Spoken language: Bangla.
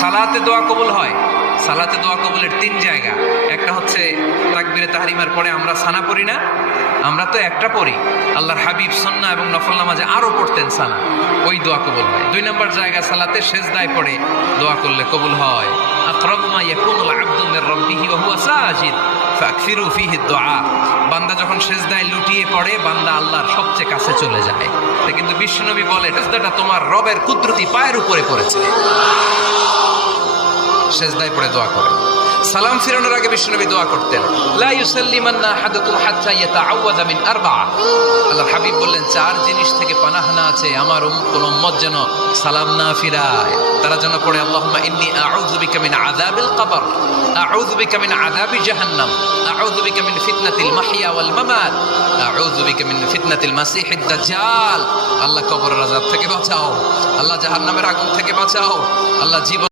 সালাতে দোয়া কবুল হয়। সালাতে দোয়া কবুলের তিন জায়গা। একটা হচ্ছে তাকবীরে তাহরিমার পরে আমরা সানা পড়ি না, আমরা তো একটা পড়ি। আল্লাহর হাবিব সুন্নাহ এবং নফল নামাজে আরো পড়তেন সানা, ওই দোয়া কবুল হয়। দুই নম্বর জায়গা সালাতে সেজদায় পড়ে দোয়া করলে কবুল হয়। আকরাবু মা ইয়াকুনুল আবদু মির রাব্বিহি ওয়া হুয়া সাজিদ ফাকসিরু ফীহি দুআ। বান্দা যখন সেজদায় লুটিয়ে পড়ে, বান্দা আল্লাহর সবচেয়ে কাছে চলে যায়। কিন্তু বিশ্বনবী বলে, সেজদাটা তোমার রবের কুদরতি পায়ের উপরে পড়েছে। সেজদায় পড়ে দোয়া করে। সালাম ফিরানোর আগে বিশ্বনবী দোয়া করতেন, লা ইউসাল্লিমান্না আহাদুকুম হাত্তা ইয়াতাআওয়াযা মিন আরবা'a। আল্লাহর হাবিব বললেন, চার জিনিস থেকে পানাহ না আছে আমার কোন উম্মত যেন সালাম না ফিরায়। তারা যেন পড়ে, আল্লাহুম্মা ইন্নী আউযু বিকা মিন আযাবিল কবর, আউযু বিকা মিন আযাবি জাহান্নাম, আউযু বিকা মিন ফিতনাতিল মাহইয়া ওয়াল মামাত, আউযু বিকা মিন ফিতনাতিল মাসিহিদ দাজ্জাল। আল্লাহ কবরের আযাব থেকে বাঁচাও, আল্লাহ জাহান্নামের আগুন থেকে বাঁচাও, আল্লাহ জীবন